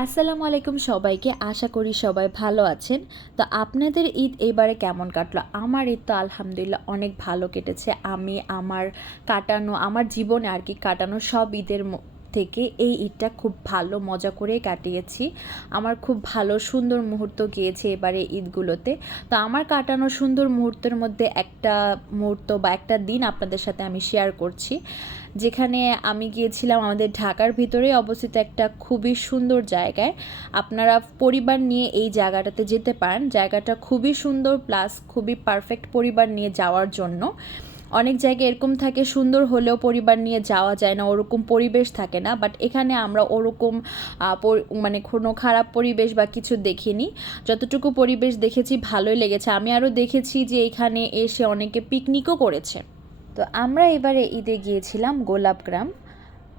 আসসালামু আলাইকুম সবাইকে। আশা করি সবাই ভালো আছেন। তো আপনাদের ঈদ এবারে কেমন কাটলো? আমার ঈদ তো আলহামদুলিল্লাহ অনেক ভালো কেটেছে। আমি, আমার কাটানো, আমার জীবনে আর কি কাটানো সব ঈদের থেকে এই ঈদটা খুব ভালো মজা করে কাটিয়েছি। আমার খুব ভালো সুন্দর মুহূর্ত গিয়েছে এবারে ঈদগুলোতে। তো আমার কাটানো সুন্দর মুহূর্তের মধ্যে একটা মুহূর্ত বা একটা দিন আপনাদের সাথে আমি শেয়ার করছি। যেখানে আমি গিয়েছিলাম আমাদের ঢাকার ভিতরে অবস্থিত একটা খুবই সুন্দর জায়গায়। আপনারা পরিবার নিয়ে এই জায়গাটাতে যেতে পারেন। জায়গাটা খুবই সুন্দর প্লাস খুবই পারফেক্ট পরিবার নিয়ে যাওয়ার জন্য। অনেক জায়গায় এরকম থাকে, সুন্দর হলেও পরিবার নিয়ে যাওয়া যায় না, ওরকম পরিবেশ থাকে না বাট এখানে আমরা ওরকম মানে কোনো খারাপ পরিবেশ বা কিছু দেখিনি। যতটুকু পরিবেশ দেখেছি, ভালোই লেগেছে। আমি আরও দেখেছি যে এখানে এসে অনেকে পিকনিকও করেছে। তো আমরা এবারে ঈদে গিয়েছিলাম গোলাপগ্রাম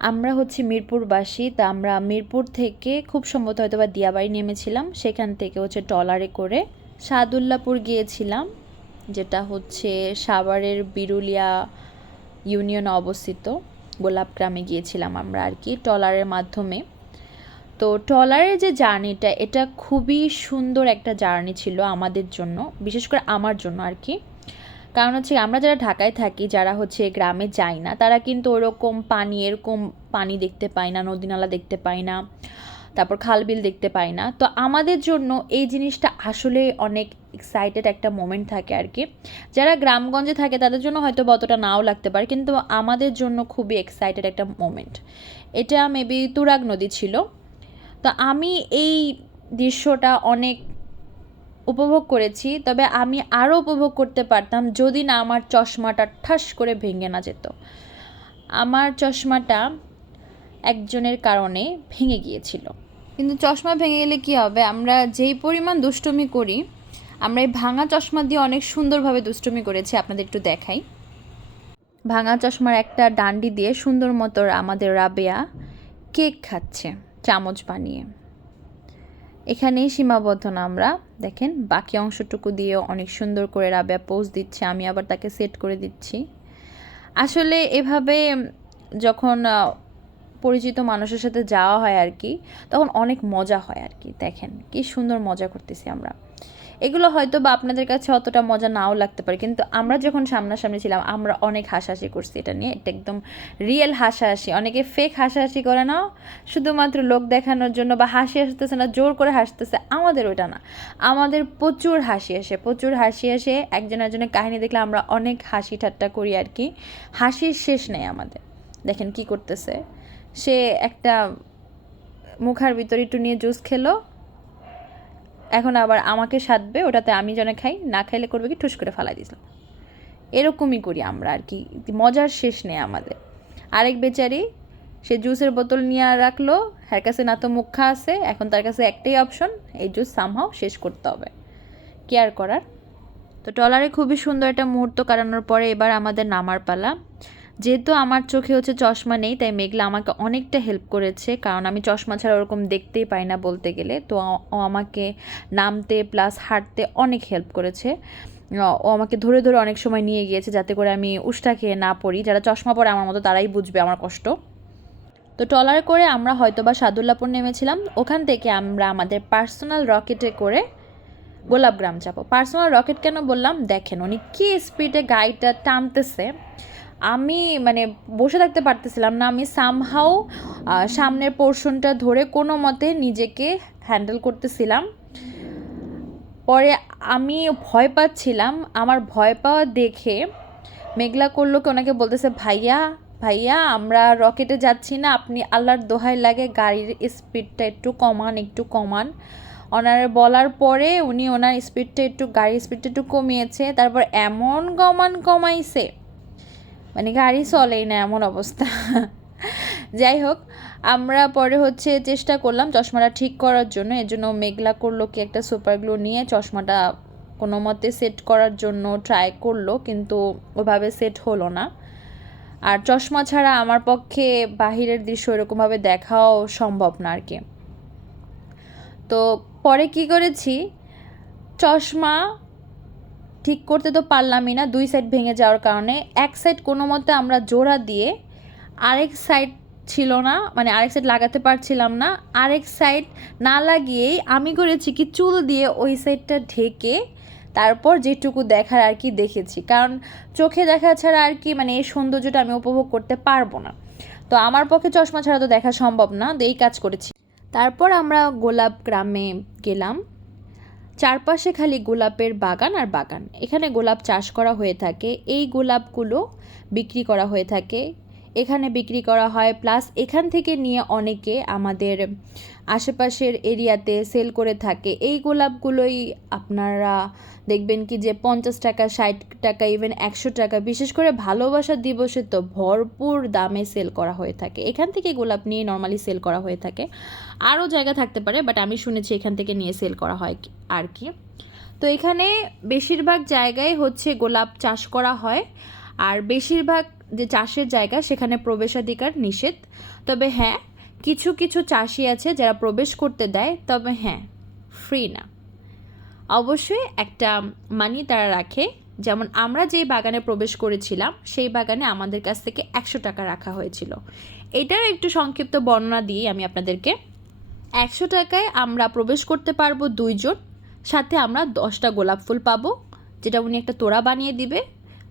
আমরা হচ্ছে মিরপুরবাসী, তা আমরা মিরপুর থেকে খুব সম্ভবত হয়তো বা দিয়াবাড়ি নেমেছিলাম, সেখান থেকে হচ্ছে ট্রলারে করে সাদুল্লাপুর গিয়েছিলাম। যেটা হচ্ছে সাভারের বিরুলিয়া ইউনিয়নে অবস্থিত গোলাপগ্রামে গিয়েছিলাম আমরা আর কি, ট্রলারের মাধ্যমে। তো ট্রলারের যে জার্নিটা, এটা খুবই সুন্দর একটা জার্নি ছিল আমাদের জন্য, বিশেষ করে আমার জন্য আর কি। কারণ হচ্ছে আমরা যারা ঢাকায় থাকি, যারা হচ্ছে গ্রামে যাই না, তারা কিন্তু ওরকম পানি, এরকম পানি দেখতে পাই না নদী নালা দেখতে পাই না। তারপর খাল বিল দেখতে পাই না। তো আমাদের জন্য এই জিনিসটা আসলে অনেক এক্সাইটেড একটা মোমেন্ট থাকে আর কি। যারা গ্রামগঞ্জে থাকে তাদের জন্য হয়তো অতটা নাও লাগতে পারে, কিন্তু আমাদের জন্য খুবই এক্সাইটেড একটা মোমেন্ট এটা মেবি তুরাগ নদী ছিল। তো আমি এই দৃশ্যটা অনেক উপভোগ করেছি, তবে আমি আরও উপভোগ করতে পারতাম যদি না আমার চশমাটা ঠাস করে ভেঙে না যেত। আমার চশমাটা একজনের কারণে ভেঙে গিয়েছিল। কিন্তু চশমা ভেঙে গেলে কি হবে? আমরা যেই পরিমাণ দুষ্টুমি করি, আমরা এই ভাঙা চশমা দিয়ে অনেক সুন্দরভাবে দুষ্টুমি করেছি, আপনাদের একটু দেখাই। ভাঙা চশমার একটা ডান্ডি দিয়ে সুন্দর মতো আমাদের রাবেয়া কেক খাচ্ছে, চামচ বানিয়ে। এখানেই সীমাবদ্ধ না আমরা। দেখেন, বাকি অংশটুকু দিয়ে অনেক সুন্দর করে রাবেয়া পোজ দিচ্ছে, আমি আবার তাকে সেট করে দিচ্ছি। আসলে এভাবে যখন পরিচিত মানুষের সাথে যাওয়া হয় আর কি, তখন অনেক মজা হয় আর কি, দেখেন কি সুন্দর মজা করতেছি আমরা। এগুলো হয়তো বা আপনাদের কাছে অতটা মজা নাও লাগতে পারে, কিন্তু আমরা যখন সামনাসামনি ছিলাম, আমরা অনেক হাসাহাসি করছি এটা নিয়ে, এটা একদম রিয়েল হাসাহাসি। অনেকে ফেক হাসাহাসি করে না, শুধুমাত্র লোক দেখানোর জন্য বা হাসি আসতেছে না, জোর করে হাসতেছে, আমাদের ওটা না। আমাদের প্রচুর হাসি আসে, প্রচুর হাসি আসে, একজন একজনের কাহিনী দেখলে আমরা অনেক হাসি ঠাট্টা করি আর কি। হাসির শেষ নেই আমাদের। দেখেন কি করতেছে। সে একটা মুখার ভিতরে একটু নিয়ে জুস খেলো। এখন আবার আমাকে সাধবে, ওটাতে আমি যেন খাই, না খাইলে করবে কি? ঠুস করে ফালাই দিয়েছিল এরকমই করি আমরা আর কি। মজার শেষ নেই আমাদের। আরেক বেচারি, সে জুসের বোতল নিয়ে রাখল। হ্যার কাছে না তো মুখা আছে, এখন তার কাছে একটাই অপশন এই জুস সামহাও শেষ করতে হবে। কেয়ার করার? তো ট্রলারে খুবই সুন্দর একটা মুহূর্ত কাটানোর পরে এবার আমাদের নামার পালা। যেহেতু আমার চোখে হচ্ছে চশমা নেই, তাই মেঘলা আমাকে অনেকটা হেল্প করেছে। কারণ আমি চশমা ছাড়া ওরকম দেখতেই পাই না বলতে গেলে। তো ও আমাকে নামতে প্লাস হাঁটতে অনেক হেল্প করেছে। ও আমাকে ধরে ধরে অনেক সময় নিয়ে গিয়েছে যাতে করে আমি উষ্টা খেয়ে না পড়ি। যারা চশমা পরে আমার মতো তারাই বুঝবে আমার কষ্ট। তো ট্রলার করে আমরা হয়তো বা সাদুল্লাপুর নেমেছিলাম। ওখান থেকে আমরা আমাদের পার্সোনাল রকেটে করে গোলাপগ্রাম যাব। পার্সোনাল রকেট কেন বললাম? দেখেন উনি কী স্পিডে গাড়িটা টানতেছে। আমি মানে বসে থাকতে পারতেছিলাম না, আমি সামহাও সামনের পোর্শনটা ধরে কোনো মতে নিজেকে হ্যান্ডেল করতেছিলাম। পরে আমি ভয় পাচ্ছিলাম, আমার ভয় পাওয়া দেখে মেঘলা করল কি ওনাকে বলতেছে, ভাইয়া ভাইয়া, আমরা রকেটে যাচ্ছি না, আপনি আল্লাহর দোহাই লাগে গাড়ির স্পিডটা একটু কমান একটু কমান। ওনার বলার পরে উনি ওনার স্পিডটা একটু, গাড়ির স্পিডটা একটু কমিয়েছে, তারপর এমন কমান কমাইছে মানে গাড়ি চলেই না এমন অবস্থা। যাই হোক, আমরা পরে হচ্ছে চেষ্টা করলাম চশমাটা ঠিক করার জন্য। এর জন্য মেঘলা করল কি একটা সুপার গ্লু নিয়ে, চশমাটা কোনো মতে সেট করার জন্য ট্রাই করল, কিন্তু ওভাবে সেট হলো না। আর চশমা ছাড়া আমার পক্ষে বাহিরের দৃশ্য এরকমভাবে দেখাও সম্ভব না আর কি। তো পরে কি করেছি? চশমা ঠিক করতে তো পারলামই না, দুই সাইড ভেঙে যাওয়ার কারণে। এক সাইড কোনো মতে আমরা জোড়া দিয়ে আরেক সাইড ছিল না মানে আরেক সাইড লাগাতে পারছিলাম না। আরেক সাইড না লাগিয়েই আমি করেছি কি চুল দিয়ে ওই সাইডটা ঢেকে তারপর যেটুকু দেখার আর কি দেখেছি। কারণ চোখে দেখা ছাড়া আর কি মানে এই সৌন্দর্যটা আমি উপভোগ করতে পারব না। তো আমার পক্ষে চশমা ছাড়া তো দেখা সম্ভব না, তো এই কাজ করেছি। তারপর আমরা গোলাপ গ্রামে গেলাম। চারপাশে খালি গোলাপের বাগান আর বাগান। এখানে গোলাপ চাষ করা হয়ে থাকে। এই গোলাপগুলো বিক্রি করা হয়ে থাকে। এখানে বিক্রি করা হয়। প্লাস এখান থেকে নিয়ে অনেকে আমাদের আশেপাশের এরিয়াতে সেল করে থাকে। এই গোলাপগুলোই আপনারা দেখবেন কি যে পঞ্চাশ টাকা, ষাট টাকা ইভেন একশো টাকা, বিশেষ করে ভালোবাসা দিবসে তো ভরপুর দামে সেল করা হয়ে থাকে। এখান থেকে গোলাপ নিয়ে নর্মালি সেল করা হয়ে থাকে। আরও জায়গা থাকতে পারে বাট আমি শুনেছি এখান থেকে নিয়ে সেল করা হয় আর কি। তো এখানে বেশিরভাগ জায়গায় হচ্ছে গোলাপ চাষ করা হয়, আর বেশিরভাগ যে চাষের জায়গা সেখানে প্রবেশাধিকার নিষেধ। তবে হ্যাঁ কিছু কিছু চাষি আছে যারা প্রবেশ করতে দেয়, তবে হ্যাঁ ফ্রি না। অবশ্যই একটা মানি তারা রাখে। যেমন আমরা যেই বাগানে প্রবেশ করেছিলাম, সেই বাগানে আমাদের কাছ থেকে একশো টাকা রাখা হয়েছিল। এটার একটু সংক্ষিপ্ত বর্ণনা দিই আমি আপনাদেরকে। একশো টাকায় আমরা প্রবেশ করতে পারব দুইজন, সাথে আমরা দশটা গোলাপ ফুল পাবো, যেটা উনি একটা তোড়া বানিয়ে দিবে।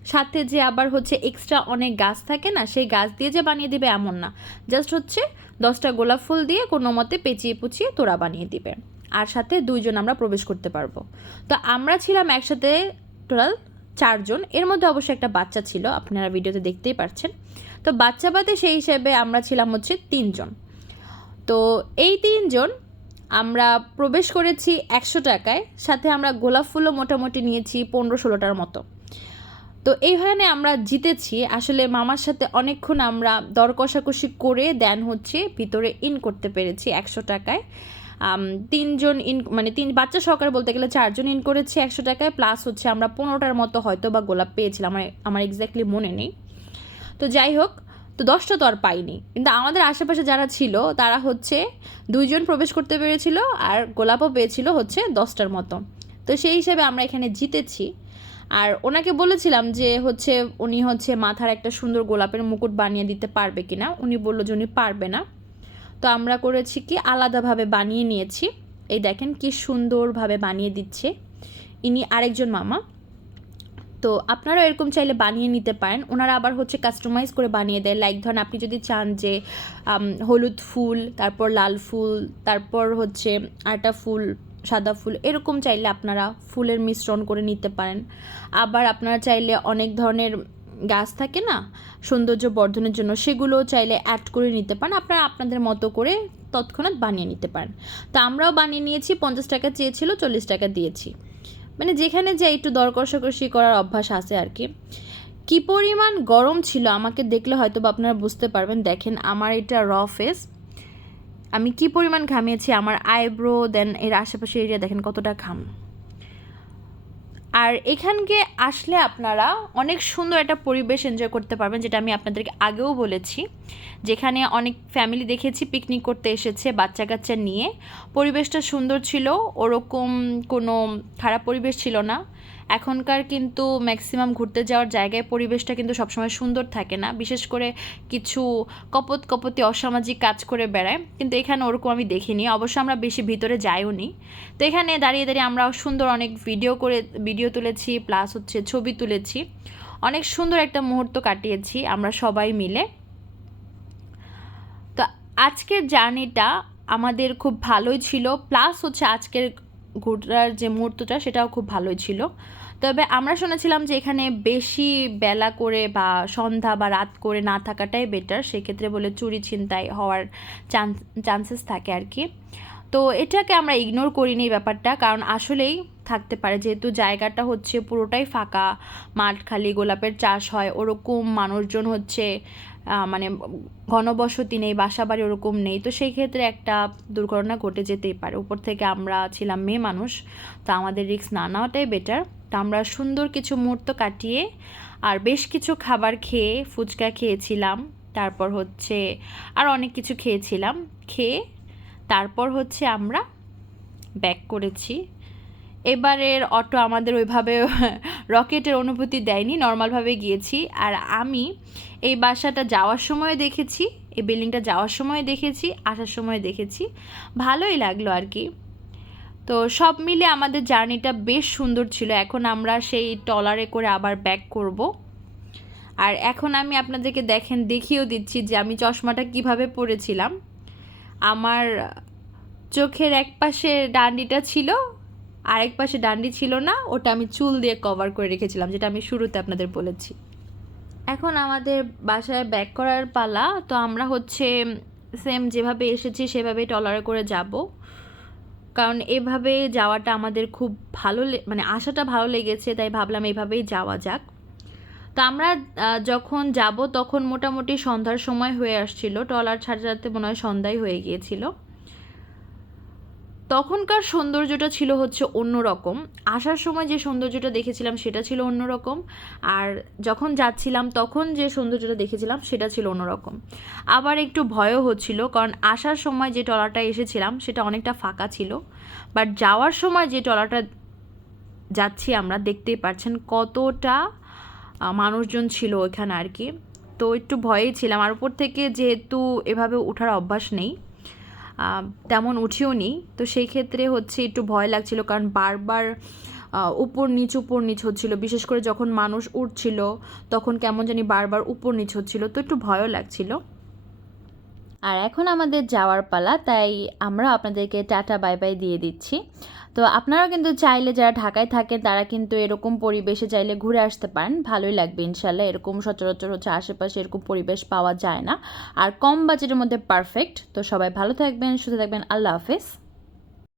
সাথে যে আবার হচ্ছে এক্সট্রা অনেক গাছ থাকে না, সেই গাছ দিয়ে যে বানিয়ে দিবে এমন না। জাস্ট হচ্ছে দশটা গোলাপ ফুল দিয়ে কোনো মতে পেঁচিয়ে পুচিয়ে তোড়া বানিয়ে দিবে। আর সাথে দুইজন আমরা প্রবেশ করতে পারব। তো আমরা ছিলাম একসাথে টোটাল চারজন। এর মধ্যে অবশ্যই একটা বাচ্চা ছিল, আপনারা ভিডিওতে দেখতেই পাচ্ছেন তো বাচ্চা বাদে সেই হিসেবে আমরা ছিলাম হচ্ছে তিনজন। তো এই তিনজন আমরা প্রবেশ করেছি একশো টাকায়। সাথে আমরা গোলাপ ফুলও মোটামুটি নিয়েছি পনেরো ষোলোটার মতো। তো এইখানে আমরা জিতেছি। আসলে মামার সাথে অনেকক্ষণ আমরা দর কষাকষি করে দেন হচ্ছে ভিতরে ইন করতে পেরেছি একশো টাকায়। তিনজন ইন মানে তিন, বাচ্চা সহকারে বলতে গেলে চারজন ইন করেছি একশো টাকায়, প্লাস হচ্ছে আমরা পনেরোটার মতো হয়তো বা গোলাপ পেয়েছিলাম আমার আমার এক্স্যাক্টলি মনে নেই। তো যাই হোক, তো দশটা তো আর পাইনি। কিন্তু আমাদের আশেপাশে যারা ছিল, তারা হচ্ছে দুইজন প্রবেশ করতে পেরেছিল আর গোলাপও পেয়েছিল হচ্ছে দশটার মতো। তো সেই হিসাবে আমরা এখানে জিতেছি। আর ওনাকে বলেছিলাম যে হচ্ছে উনি হচ্ছে মাথার একটা সুন্দর গোলাপের মুকুট বানিয়ে দিতে পারবে কিনা। উনি বলল যে উনি পারবে না। তো আমরা করেছি কি, আলাদাভাবে বানিয়ে নিয়েছি। এই দেখেন কি সুন্দরভাবে বানিয়ে দিচ্ছে। ইনি আরেকজন মামা। তো আপনারা এরকম চাইলে বানিয়ে নিতে পারেন। ওনারা আবার হচ্ছে কাস্টমাইজ করে বানিয়ে দেয়। লাইক ধরেন আপনি যদি চান যে হলুদ ফুল, তারপর লাল ফুল, তারপর হচ্ছে আটা ফুল সাদা ফুল, এরকম চাইলে আপনারা ফুলের মিশ্রণ করে নিতে পারেন। আবার আপনারা চাইলে অনেক ধরনের গাছ থাকে না, সৌন্দর্য বর্ধনের জন্য সেগুলো চাইলে অ্যাড করে নিতে পারেন। আপনারা আপনাদের মতো করে তৎক্ষণাৎ বানিয়ে নিতে পারেন। তো আমরাও বানিয়ে নিয়েছি, পঞ্চাশ টাকা চেয়েছিল, চল্লিশ টাকা দিয়েছি। মানে যেখানে যে একটু দর কষাকষি করার অভ্যাস আছে আর কি। কি পরিমাণ গরম ছিল আমাকে দেখলে হয়তো বা আপনারা বুঝতে পারবেন। দেখেন, আমার এটা র ফেস আমি কি পরিমাণ ঘামিয়েছি আমার আইব্রো দেন এর আশেপাশে এরিয়া দেখেন কতটা ঘাম। আর এখানকে আসলে আপনারা অনেক সুন্দর একটা পরিবেশ এনজয় করতে পারবেন, যেটা আমি আপনাদেরকে আগেও বলেছি। যেখানে অনেক ফ্যামিলি দেখেছি পিকনিক করতে এসেছে বাচ্চা কাচ্চা নিয়ে। পরিবেশটা সুন্দর ছিল, ওরকম কোনো খারাপ পরিবেশ ছিল না। এখনকার কিন্তু ম্যাক্সিমাম ঘুরতে যাওয়ার জায়গায় পরিবেশটা কিন্তু সবসময় সুন্দর থাকে না। বিশেষ করে কিছু কপত কপতি অসামাজিক কাজ করে বেড়ায়। কিন্তু এখানে ওরকম আমি দেখিনি। অবশ্য আমরা বেশি ভিতরে যাইও নি। তো এখানে দাঁড়িয়ে দাঁড়িয়ে আমরা সুন্দর অনেক ভিডিও করে ভিডিও তুলেছি প্লাস হচ্ছে ছবি তুলেছি। অনেক সুন্দর একটা মুহূর্ত কাটিয়েছি আমরা সবাই মিলে। তো আজকের জার্নিটা আমাদের খুব ভালোই ছিল। প্লাস হচ্ছে আজকের ঘোরার যে মুহূর্তটা, সেটাও খুব ভালোই ছিল। তবে আমরা শুনেছিলাম যে এখানে বেশি বেলা করে বা সন্ধ্যা বা রাত করে না থাকাটাই বেটার সেক্ষেত্রে বলে চুরি ছিনতাই হওয়ার চান্স চান্সেস থাকে আর কি তো এটাকে আমরা ইগনোর করিনি ব্যাপারটা, কারণ আসলেই থাকতে পারে। যেহেতু জায়গাটা হচ্ছে পুরোটাই ফাঁকা, মাঠ খালি, গোলাপের চাষ হয়, ওরকম মানুষজন হচ্ছে মানে ঘনবসতি নেই বাসা বাড়ি ওরকম নেই। তো সেই ক্ষেত্রে একটা দুর্ঘটনা ঘটে যেতেই পারে। উপর থেকে আমরা ছিলাম মেয়ে মানুষ, তো আমাদের রিস্ক না নেওয়াটাই বেটার তো আমরা সুন্দর কিছু মুহূর্ত কাটিয়ে আর বেশ কিছু খাবার খেয়ে ফুচকা খেয়েছিলাম, তারপর হচ্ছে আর অনেক কিছু খেয়েছিলাম, খেয়ে তারপর হচ্ছে আমরা ব্যাক করেছি। এবারের অটো আমাদের ওইভাবে রকেটের অনুভূতি দেয়নি নর্মালভাবে গিয়েছি। আর আমি এই বাসাটা যাওয়ার সময় দেখেছি, এই বিল্ডিংটা যাওয়ার সময় দেখেছি, আসার সময় দেখেছি। ভালোই লাগল আর কি। তো সব মিলে আমাদের জার্নিটা বেশ সুন্দর ছিল। এখন আমরা সেই টলারে করে আবার ব্যাক করব। আর এখন আমি আপনাদেরকে দেখেন, দেখিয়েও দিচ্ছি যে আমি চশমাটা কীভাবে পরেছিলাম। আমার চোখের এক পাশে ডান্ডিটা ছিল, আরেক পাশে ডান্ডি ছিল না, ওটা আমি চুল দিয়ে কভার করে রেখেছিলাম, যেটা আমি শুরুতে আপনাদের বলেছি। এখন আমাদের বাসায় ব্যাক করার পালা, তো আমরা হচ্ছে সেম যেভাবে এসেছি সেভাবে টলারে করে যাব। কারণ এভাবে যাওয়াটা আমাদের খুব ভালো মানে আশাটা ভালো লেগেছে, তাই ভাবলাম এভাবেই যাওয়া যাক। তো আমরা যখন যাব তখন মোটামুটি সন্ধ্যার সময় হয়ে আসছিল। টলার ছাড়তে ছাড়তে মনে হয় সন্ধ্যায় হয়ে গিয়েছিল। তখনকার সৌন্দর্যটা ছিল হচ্ছে অন্যরকম। আসার সময় যে সৌন্দর্যটা দেখেছিলাম সেটা ছিল অন্যরকম। আর যখন যাচ্ছিলাম তখন যে সৌন্দর্যটা দেখেছিলাম সেটা ছিল অন্যরকম। আবার একটু ভয়ও হচ্ছিল কারণ আসার সময় যে টলাটা এসেছিলাম সেটা অনেকটা ফাঁকা ছিল। বাট যাওয়ার সময় যে টলাটা যাচ্ছি আমরা দেখতেই পাচ্ছেন কতটা মানুষজন ছিল ওইখানে আর কি। তো একটু ভয়েই ছিলাম। আর উপর থেকে যেহেতু এভাবে ওঠার অভ্যাস নেই তেমন উঠিও নি তো সেই ক্ষেত্রে হচ্ছে একটু ভয় লাগছিল, কারণ বারবার উপর নিচ উপর নিচ হচ্ছিল। বিশেষ করে যখন মানুষ উঠছিল, তখন কেমন জানি বারবার উপর নিচ হচ্ছিল। তো একটু ভয়ও লাগছিল। আর এখন আমাদের যাওয়ার পালা, তাই আমরা আপনাদেরকে টাটা, বাই বাই দিয়ে দিচ্ছি। তো আপনারাও কিন্তু চাইলে যারা ঢাকায় থাকেন, তারা কিন্তু এরকম পরিবেশে চাইলে ঘুরে আসতে পারেন। ভালোই লাগবে ইনশাল্লাহ, এরকম সচরাচর হচ্ছে আশেপাশে এরকম পরিবেশ পাওয়া যায় না। আর কম বাজেটের মধ্যে পারফেক্ট তো সবাই ভালো থাকবেন, সুস্থ থাকবেন। আল্লাহ হাফেজ।